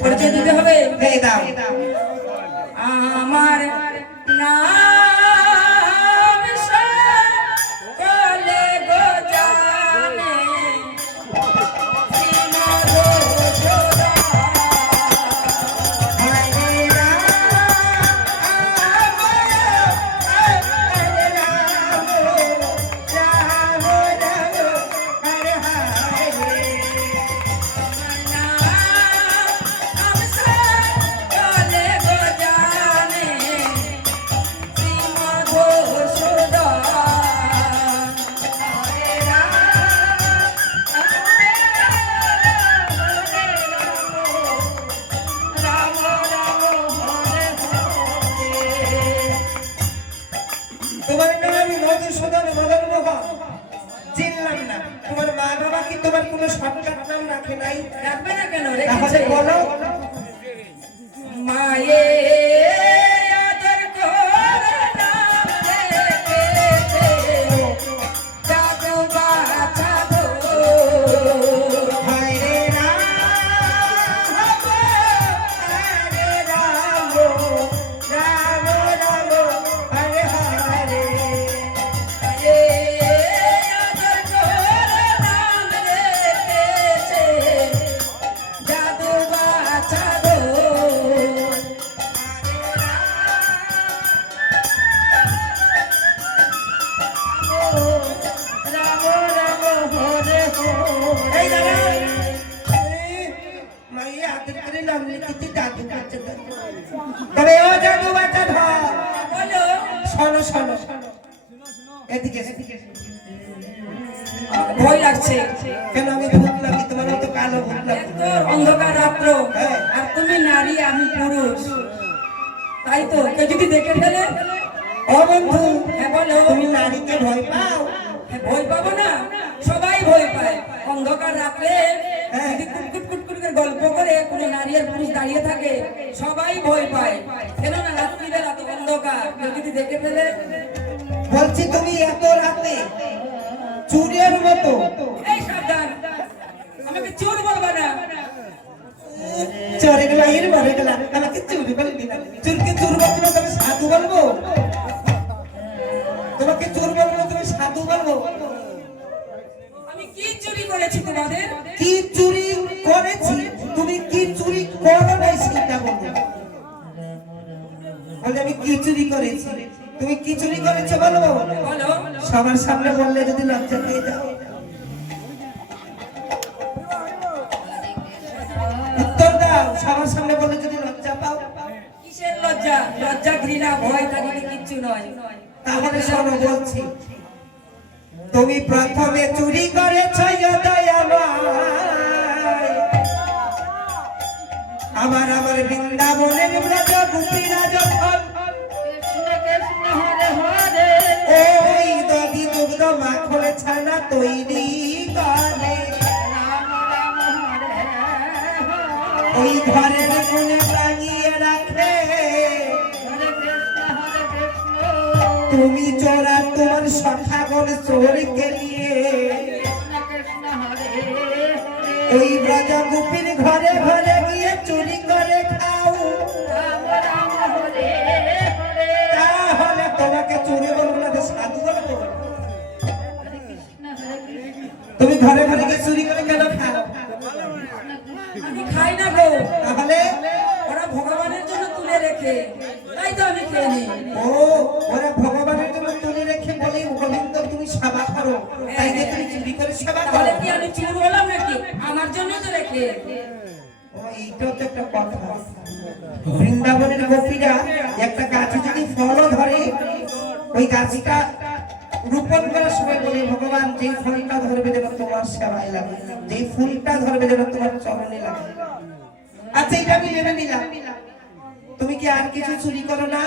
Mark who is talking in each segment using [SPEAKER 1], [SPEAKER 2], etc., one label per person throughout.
[SPEAKER 1] পরিচয় দিতে হবে?
[SPEAKER 2] দাও।
[SPEAKER 1] আমার নাম
[SPEAKER 2] কোনো সরকার নাম রাখে নাই।
[SPEAKER 1] রাখবে না কেন?
[SPEAKER 2] তাহলে বলো।
[SPEAKER 1] মায়ে
[SPEAKER 2] হাতের করে নাম লিখিতে তবে ও জাদু বাচ্চা ধর।
[SPEAKER 1] বলো।
[SPEAKER 2] শোনো শোনো এদিকে এদিকে
[SPEAKER 1] ভয় লাগছে।
[SPEAKER 2] কেন আমি ভূত লাগি তোমার মতো কালো ভূত লাগি
[SPEAKER 1] অন্ধকার রাত্র।
[SPEAKER 2] হ্যাঁ।
[SPEAKER 1] আর তুমি নারী আমি পুরুষ। তাই তো কেউ যদি দেখে ফেলে?
[SPEAKER 2] ও বন্ধু
[SPEAKER 1] হ্যাঁ বলো।
[SPEAKER 2] তুমি নারীকে ভয় পাও?
[SPEAKER 1] হ্যাঁ, ভয় পাবো না। সবাই ভয় পায়। অন্ধকার রাত্রে
[SPEAKER 2] হ্যাঁ।
[SPEAKER 1] যদি কুটকুট নারী পুরুষ দাঁড়িয়ে থাকে সবাই ভয় পায়। কেন না রাত্রিবেলা তো অন্ধকার। কেউ যদি দেখে ফেলে।
[SPEAKER 2] বলছি তুমি এত রাতে চুরের মতো।
[SPEAKER 1] এই সাবধান। আমাকে চোর বলবা না।
[SPEAKER 2] চরে গেলা এর গেলা আমাকে চুরি বলবি না চুরকে চুর বলব না তুমি সাধু বলব। তোমাকে চোর বলব না তুমি সাধু বলব।
[SPEAKER 1] আমি কি চুরি করেছি তোমাদের?
[SPEAKER 2] কি চুরি করেছি? তুমি চুরি করো নাই সেটা বলো বলে আমি কি চুরি করেছি? তুমি কি চুরি করেছ বলো?
[SPEAKER 1] বলো
[SPEAKER 2] সবার সামনে বললে যদি লজ্জা পেয়ে যাও। উত্তর দাও সবার সামনে বললে যদি লজ্জা পাও।
[SPEAKER 1] কিসের লজ্জা? লজ্জা ঘৃণা ভয় থাকলে কিচ্ছু নয়।
[SPEAKER 2] তাহলে শোনো বলছি। তুমি প্রথমে চুরি করেছ আমার আমার বৃন্দাবনের ব্রজ গোপীরা যখন ওই দধি দুগ্ধ মাখন ছানা তৈরি করে। ওই ঘরের কোণে টাঙিয়ে রাখে। তুমি চোরা তোমার সখাগণ চোরকে নিয়ে। ওই ব্রজ গোপীর ঘরে ঘরে গিয়ে চুরি করে খাও। তাহলে তোমাকে চুরি বলব না সাধু বলব তুমি ঘরে ঘরে গিয়ে চুরি করে কেন খাও?
[SPEAKER 1] আমি খাই না গো।
[SPEAKER 2] তাহলে?
[SPEAKER 1] ওরা ভগবানের জন্য তুলে রেখে। তাই তো আমি খেয়ে নিই।
[SPEAKER 2] ও ওরা ভগবানের জন্য তুলে রেখে বলে গোবিন্দ তুমি সেবা করো। তাই যে তুমি চুরি করে সেবা করো।
[SPEAKER 1] তাহলে কি আমি চুর বললাম নাকি? আমার জন্য তো রেখে।
[SPEAKER 2] এইটাও তো একটা কথা। বৃন্দাবনের গোপীরা একটা গাছে যদি ফলও ধরে ওই গাছটা রোপণ করার সময় বলে ভগবান যে ফলটা ধরবে যেন তোমার সেবায় লাগে যে ফুলটা ধরবে যেন তোমার চরণে লাগে। আচ্ছা এটা আমি মেনে নিলাম। তুমি কি আর কিছু চুরি করো না?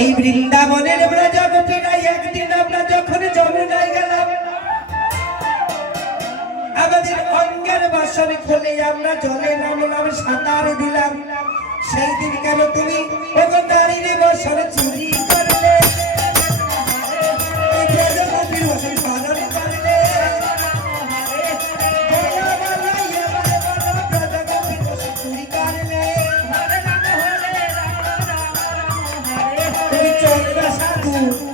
[SPEAKER 2] এই বৃন্দাবনের ব্রজ গোপীরা একদিন আমরা যখন যমুনায় গেলাম আমাদের অঙ্গের বাসন খুলে আমরা জলে নামলাম, সাঁতার দিলাম সেই দিন কেন তুমি দাঁড়িয়ে বাসন চুরি করলে Thank you.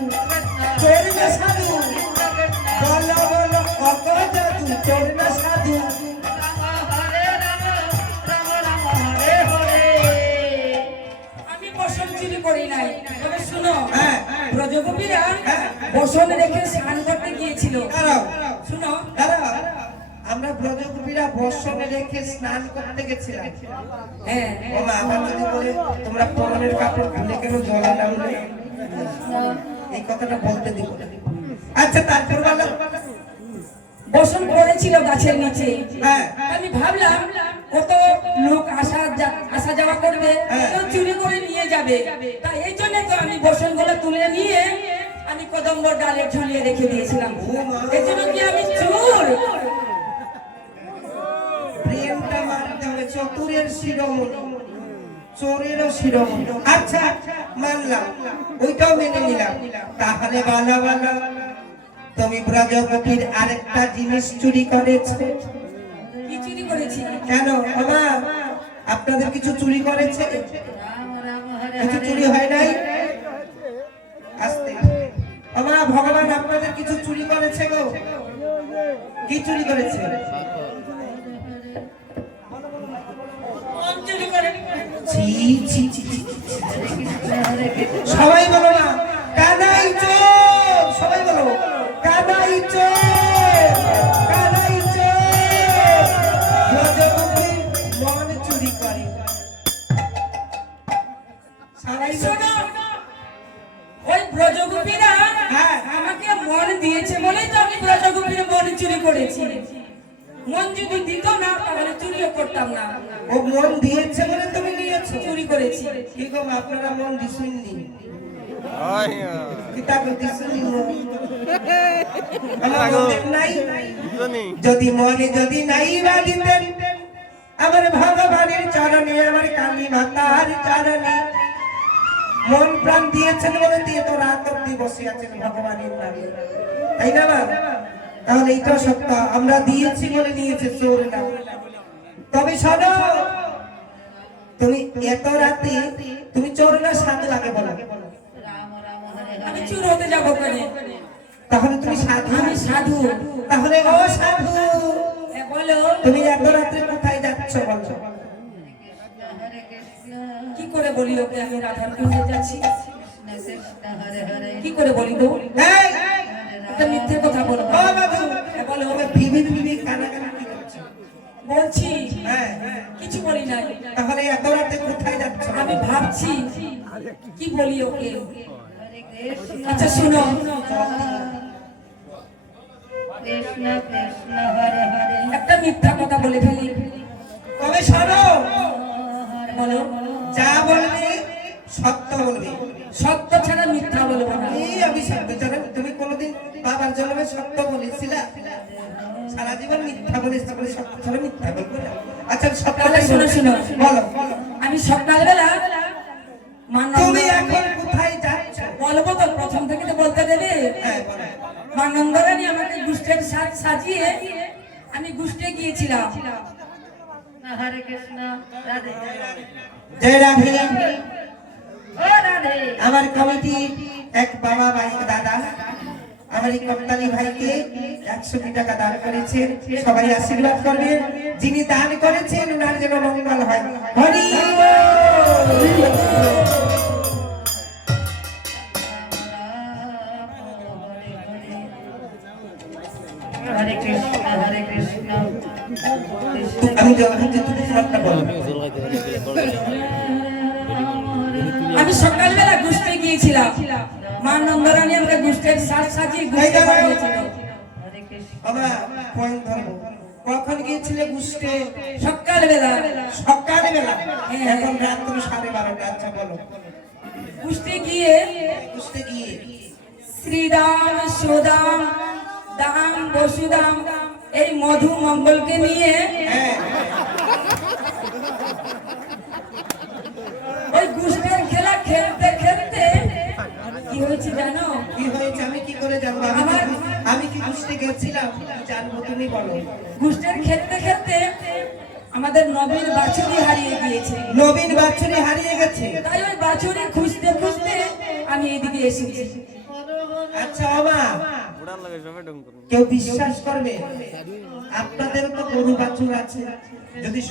[SPEAKER 2] বসন
[SPEAKER 1] রেখে স্নান করতে গিয়েছিল। শুনো।
[SPEAKER 2] আমরা ব্রজগোপীরা বর্ষণে রেখে স্নান করতে গেছিলাম।
[SPEAKER 1] হ্যাঁ।
[SPEAKER 2] ও মা যদি বলে তোমরা পরনের কাপড় খুলে কেন জলে নামলে এই কথাটা বলতে দিব আচ্ছা তারপর বলো।
[SPEAKER 1] বসন করেছিল গাছের নিচে।
[SPEAKER 2] হ্যাঁ।
[SPEAKER 1] আমি ভাবলাম কত লোক আসা আসা যাওয়া করবে
[SPEAKER 2] হ্যাঁ।
[SPEAKER 1] চুরি করে নিয়ে যাবে। তাই এই জন্য তো আমি বসনগুলো তুলে নিয়ে আমি কদম্বর ডালে ঝুলিয়ে রেখে দিয়েছিলাম। এর জন্য কি আমি চোর?
[SPEAKER 2] প্রেমটা মানতে হবে চতুরের শিরোমণি চোরেরও শিরোমণি। আচ্ছা মানলাম ওইটাও মেনে নিলাম। তাহলে বালা বালা তুমি ব্রজগোপীর আরেকটা জিনিস চুরি করেছ।
[SPEAKER 1] কি চুরি করেছি?
[SPEAKER 2] কেন? বাবা আপনাদের কিছু চুরি করেছে? কিছু চুরি হয় নাই? আস্তে। বাবা ভগবান আপনাদের কিছু চুরি করেছে গো কি চুরি করেছে। সবাই বলো
[SPEAKER 1] করেছি।
[SPEAKER 2] কি আপনারা মন দিশুননি যদি মনে যদি নাই বা দিতেন আমার ভগবানের চরণে আমার কালী মাতার চরণে। মন প্রাণ দিয়েছেন বলে দিয়ে তো রাত অব্দি বসে আছেন ভগবানের নামে। তাই না মা? তাহলে এইটাও সত্য। আমরা দিয়েছি বলে নিয়েছে চোর না। তবে শোনো তুমি এত রাতে তুমি চোর না সাধু আগে বলো?
[SPEAKER 1] আমি চুর হতে যাব কেন?
[SPEAKER 2] তাহলে তুমি সাধু?
[SPEAKER 1] আমি সাধু।
[SPEAKER 2] তাহলে ও সাধু।
[SPEAKER 1] বলো।
[SPEAKER 2] তুমি এত রাত্রে কোথায় যাচ্ছ বলো?
[SPEAKER 1] কি করে বলি ওকে? আমি রাধার কুণ্ডে যাচ্ছি। কি করে বলি গো
[SPEAKER 2] এই,
[SPEAKER 1] একটা মিথ্যে কথা বলব
[SPEAKER 2] ও বাবু!
[SPEAKER 1] বলো।
[SPEAKER 2] তুমি ভিবি ভিবি কানা কানা
[SPEAKER 1] বলছি
[SPEAKER 2] হ্যাঁ।
[SPEAKER 1] কিছু বলি নাই
[SPEAKER 2] তাহলে এত রাতে কোথায় যাচ্ছ?
[SPEAKER 1] আমি ভাবছি কি? বলি ওকে? আচ্ছা শুনো। একটা মিথ্যা কথা বলে ফেলি।
[SPEAKER 2] তবে শোনো।
[SPEAKER 1] বলো।
[SPEAKER 2] যা বলবে সত্য বলবে।
[SPEAKER 1] সত্য ছাড়া মিথ্যা বলব না।
[SPEAKER 2] এই আমি সত্য জানো তুমি কোনোদিন বাবার জন্মে সত্য বলেছিলা? সারা জীবন মিথ্যা বলে সত্য ছাড়া মিথ্যা বলব আচ্ছা সত্যটাই
[SPEAKER 1] শোনো শোনো।
[SPEAKER 2] বলো বলো।
[SPEAKER 1] আমি সকালবেলা
[SPEAKER 2] তুমি এখন কোথায় যাচ্ছ?
[SPEAKER 1] বলব তো প্রথম থেকে তো বলতে দেবে।
[SPEAKER 2] হ্যাঁ বলো
[SPEAKER 1] মানন্দরানী আমাকে গুষ্টের সাজ সাজিয়ে আমি গুষ্টে গিয়েছিলাম।
[SPEAKER 3] হরে কৃষ্ণ রাধে।
[SPEAKER 2] জয় রাধে।
[SPEAKER 3] ও রাধে।
[SPEAKER 2] আমার কমিটি এক বাবা ভাই দাদা। আমার এই কপ্তানি ভাইকে একশো টাকা দান করেছেন। সবাই আশীর্বাদ করবেন। যিনি দান করেছেন ওনার যেন মঙ্গল হয়। হরি
[SPEAKER 3] হরে কৃষ্ণ হরে কৃষ্ণ। কৃষ্ণ
[SPEAKER 2] আমি
[SPEAKER 1] আমি সকালবেলা গুষ্টে গিয়েছিলাম। মা নন্দরানী আমাকে সাজ সাজিয়ে গুষ্টে পাঠিয়েছিল
[SPEAKER 2] আমার পয়েন্ট ধরবো। কখন গিয়েছিলে গুষ্টে
[SPEAKER 1] সকালবেলা।
[SPEAKER 2] সকালবেলা? এখন রাত তুমি সাড়ে বারোটা আচ্ছা বলো।
[SPEAKER 1] গুষ্টে গিয়ে
[SPEAKER 2] গুষ্টে গিয়ে
[SPEAKER 1] শ্রীরাম সুদাম দাম বসুদাম এই মধু মঙ্গলকে নিয়ে
[SPEAKER 2] হ্যাঁ।
[SPEAKER 1] ওই গুষ্টের খেলা খেলতে হয়েছে জানো?
[SPEAKER 2] কি হয়েছে? আমি কি করে জানব? আমি
[SPEAKER 1] আমার-
[SPEAKER 2] কি- আমি কি গুষ্টে গেছিলাম? জানব তুমি বলো।
[SPEAKER 1] গুষ্টের খেলতে খেলতে আমাদের নবীন বাছুরি হারিয়ে গিয়েছে।
[SPEAKER 2] নবীন বাচ্চারে হারিয়ে গেছে?
[SPEAKER 1] তাই ওই বাছুরি খুঁজতে খুঁজতে আমি এদিকে এসেছি।
[SPEAKER 2] আচ্ছা বাবা কেউ বিশ্বাস করবে? আপনাদের তো গরু বাছুর আছে। যদি